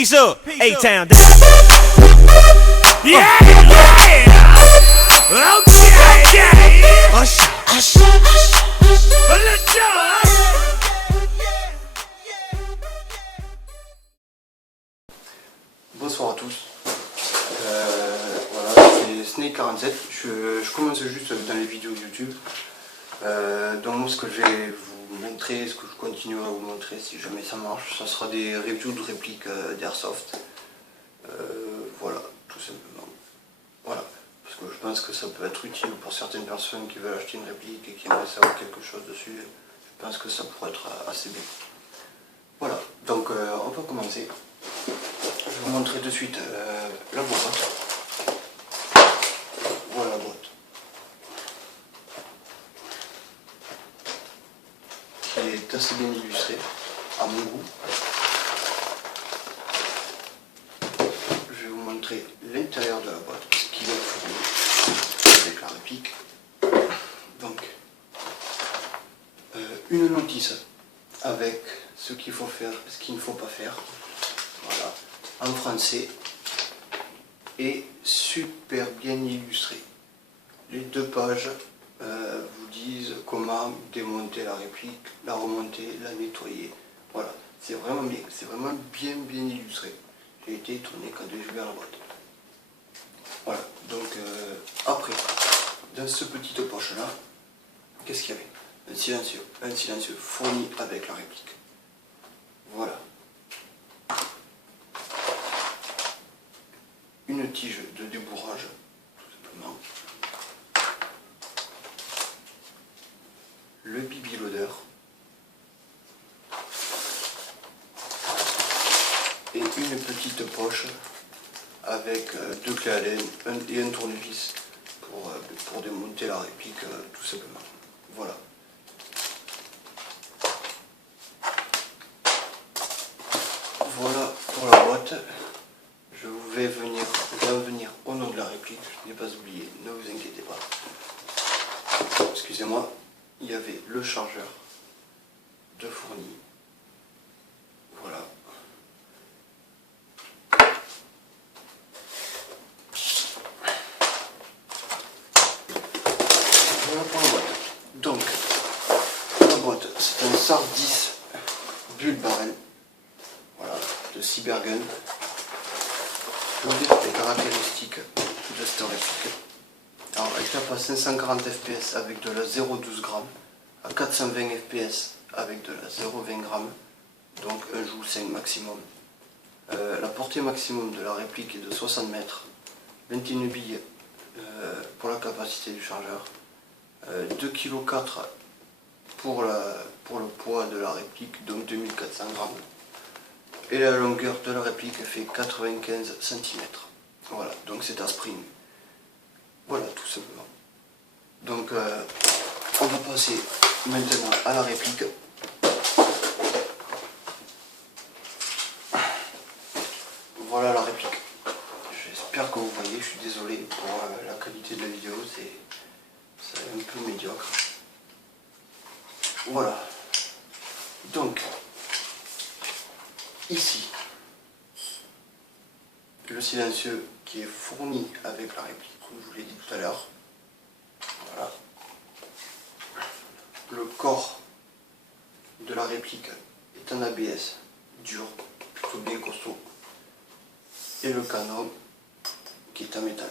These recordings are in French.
Peace up, A-Town. Yeah, yeah. Okay. Hush, hush, hush. Let's go. Bonsoir à tous. Voilà, c'est Snake47. Je commence juste dans les vidéos YouTube. Donc ce que je vais vous montrer, ce que je continuerai à vous montrer si jamais ça marche, ça sera des reviews de répliques d'Airsoft. Voilà, tout simplement. Voilà, parce que je pense que ça peut être utile pour certaines personnes qui veulent acheter une réplique et qui aimeraient savoir quelque chose dessus. Je pense que ça pourrait être assez bien. Voilà, donc on va commencer. Je vais vous montrer de suite la boîte. Voilà la boîte. Qui est assez bien illustrée, à mon goût. Je vais vous montrer l'intérieur de la boîte, ce qu'il est fourni avec la réplique. Donc, une notice avec ce qu'il faut faire, ce qu'il ne faut pas faire. Voilà, en français et super bien illustré. Les deux pages vous disent comment démonter la réplique, la remonter, la nettoyer. Voilà, c'est vraiment bien, bien illustré. J'ai été étonné quand j'ai ouvert la boîte. Voilà, donc après, dans ce petite poche là, qu'est-ce qu'il y avait? Un silencieux fourni avec la réplique. Voilà. Une tige de débourrage, tout simplement. Le bibi loader. Et une petite poche avec deux clés Allen et un tournevis pour démonter la réplique, tout simplement. Voilà. Voilà pour la boîte. Je vais en venir au nom de la réplique, je n'ai pas oublié, ne vous inquiétez pas. Excusez-moi, il y avait le chargeur de fourni. Voilà. Voilà pour la boîte. Donc, la boîte, c'est un SAR 10 bulle barrel. Voilà, de Cybergun. Je vous dis les caractéristiques de cette réplique. Alors, elle tape à 540 fps avec de la 0,12 g, à 420 fps avec de la 0,20 g, donc 1 joule 5 maximum. La portée maximum de la réplique est de 60 mètres, 21 billes pour la capacité du chargeur, 2,4 kg pour le poids de la réplique, donc 2400 g. Et la longueur de la réplique fait 95 cm. Voilà, donc c'est un spring. Voilà, tout simplement. Donc, on va passer maintenant à la réplique. Voilà la réplique. J'espère que vous voyez, je suis désolé pour la qualité de la vidéo, c'est un peu médiocre. Voilà. Donc, ici, le silencieux qui est fourni avec la réplique, comme je vous l'ai dit tout à l'heure. Voilà. Le corps de la réplique est en ABS dur, plutôt bien costaud. Et le canon qui est en métal.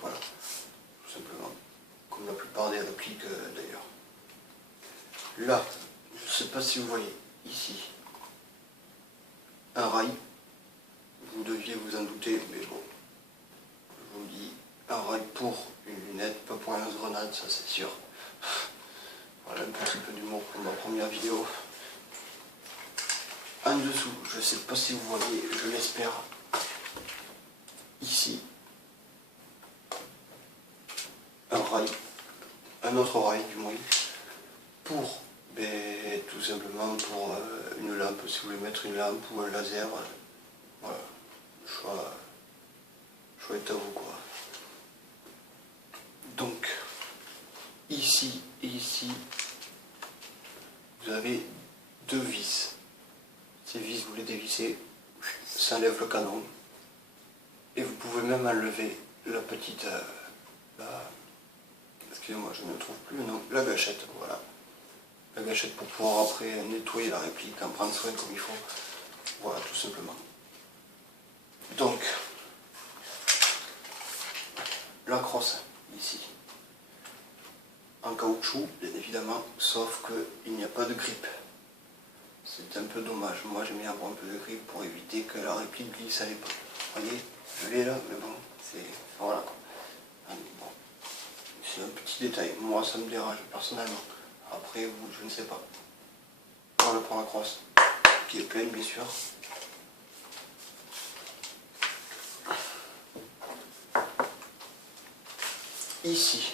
Voilà, tout simplement. Comme la plupart des répliques d'ailleurs. Là, je ne sais pas si vous voyez ici un rail. Vous deviez vous en douter, mais bon, je vous dis, un rail pour une lunette, pas pour un lance-grenade, ça c'est sûr. Voilà un petit peu d'humour pour ma première vidéo. En dessous, je ne sais pas si vous voyez, je l'espère, ici, un rail, un autre rail du moins, pour, ben, tout simplement pour une lampe, si vous voulez mettre une lampe ou un laser, voilà. Choix est à vous quoi. Donc ici et ici vous avez deux vis. Ces vis vous les dévissez, ça enlève le canon. Et vous pouvez même enlever la petite... excusez-moi, je ne trouve plus le nom. La gâchette, voilà. La gâchette pour pouvoir après nettoyer la réplique, en prendre soin comme il faut. Voilà, tout simplement. Donc, la crosse, ici. En caoutchouc, bien évidemment, sauf qu'il n'y a pas de grippe. C'est un peu dommage. Moi, j'aime bien avoir un peu de grippe pour éviter que la réplique glisse à l'épaule. Vous voyez, je l'ai là, mais bon, c'est... Voilà quoi. Bon. C'est un petit détail. Moi, ça me dérange personnellement. Après, vous, je ne sais pas. On le prend la crosse, qui est pleine, bien sûr. Ici,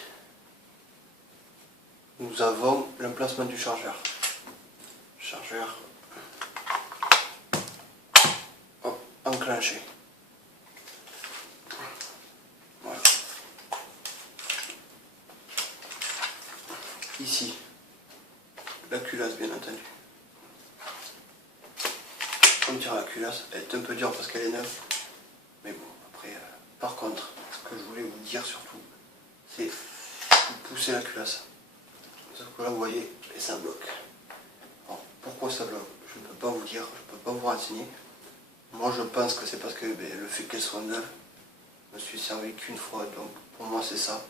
nous avons l'emplacement du chargeur. Chargeur enclenché. Voilà. Ici, la culasse, bien entendu. On tire la culasse, elle est un peu dure parce qu'elle est neuve. Mais bon, après, par contre, ce que je voulais vous dire surtout, c'est pousser la culasse. Sauf que là, vous voyez, et ça bloque. Alors, pourquoi ça bloque? Je ne peux pas vous dire, je ne peux pas vous renseigner. Moi, je pense que c'est parce que le fait qu'elle soit neuve, je me suis servi qu'une fois, donc pour moi, c'est ça.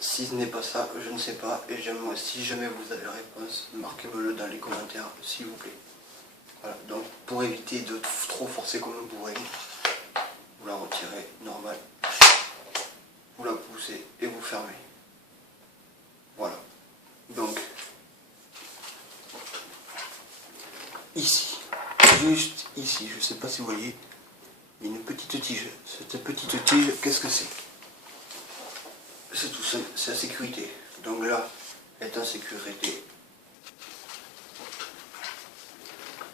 Si ce n'est pas ça, je ne sais pas. Et si jamais vous avez la réponse, marquez-le dans les commentaires, s'il vous plaît. Voilà, donc pour éviter de trop forcer comme un bourrin, vous la retirez normal, vous la poussez et vous fermez. Voilà. Donc, ici, juste ici, je ne sais pas si vous voyez, il y a une petite tige. Cette petite tige, qu'est-ce que c'est? C'est tout simple, c'est la sécurité. Donc là, elle est en sécurité.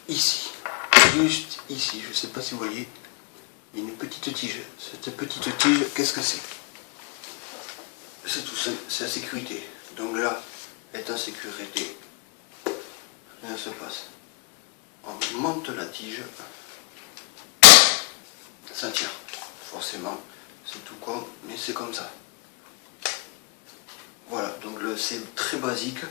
Ici, juste ici, je ne sais pas si vous voyez, il y a une petite tige. Cette petite tige, qu'est-ce que c'est? C'est tout simple, c'est la sécurité. Donc là, elle est en sécurité. Rien ne se passe. On monte la tige. Ça tire. Forcément, c'est tout con, mais c'est comme ça. Voilà, donc c'est très basique,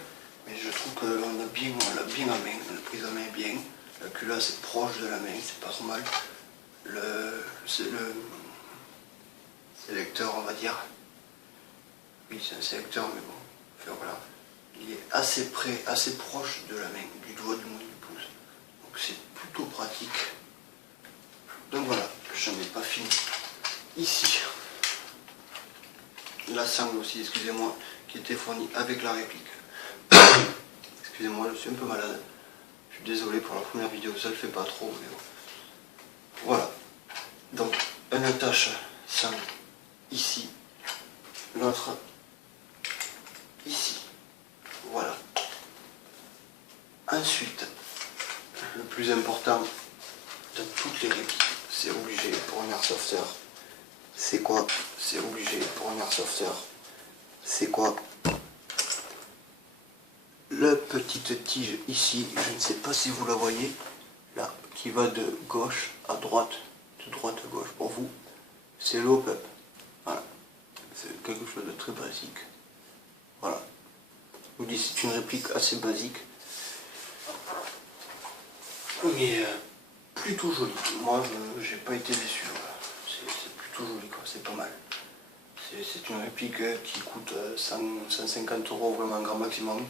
mais je trouve qu'on l'a bien en main, la prise en main est bien. La culasse est proche de la main, c'est pas trop mal. C'est le sélecteur, on va dire. Oui, c'est un sélecteur, mais bon, enfin, voilà. Il est assez près, assez proche de la main, du doigt, du moins du pouce. Donc c'est plutôt pratique. Donc voilà, j'en ai pas fini. Ici, la sangle aussi, excusez-moi, qui était fournie avec la réplique. Excusez-moi, je suis un peu malade. Je suis désolé pour la première vidéo, ça le fait pas trop, mais bon. Voilà. Donc, un attache sangle ici, l'autre ici. Voilà. Ensuite, le plus important de toutes les répliques, c'est obligé pour un airsofter. C'est quoi? C'est obligé pour un airsofter. C'est quoi? La petite tige ici, je ne sais pas si vous la voyez, là, qui va de gauche à droite, de droite à gauche pour vous, c'est l'op-up. Voilà. C'est quelque chose de très basique. Voilà. Je vous dis, c'est une réplique assez basique. Mais plutôt jolie. Moi, j'ai pas été déçu. Voilà. C'est plutôt joli, quoi. C'est pas mal. C'est une réplique qui coûte 150 € vraiment grand maximum.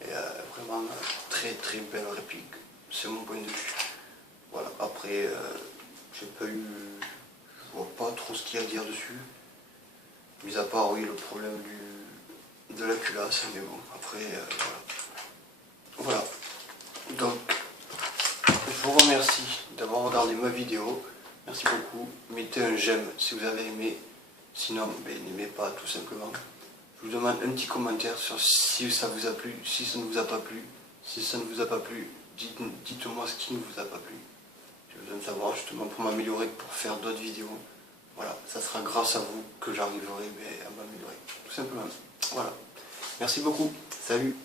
Et vraiment très très belle réplique. C'est mon point de vue. Voilà. Après, j'ai pas eu... Je vois pas trop ce qu'il y a à dire dessus. Mis à part, oui, le problème de la culasse. Mais bon, après, voilà. Voilà. Donc, je vous remercie d'avoir regardé ma vidéo. Merci beaucoup. Mettez un j'aime si vous avez aimé. Sinon, n'aimez pas tout simplement. Je vous demande un petit commentaire sur si ça vous a plu, si ça ne vous a pas plu. Si ça ne vous a pas plu, dites-moi ce qui ne vous a pas plu. J'ai besoin de savoir justement pour m'améliorer, pour faire d'autres vidéos. Voilà, ça sera grâce à vous que j'arriverai à m'améliorer. Tout simplement. Voilà. Merci beaucoup. Salut.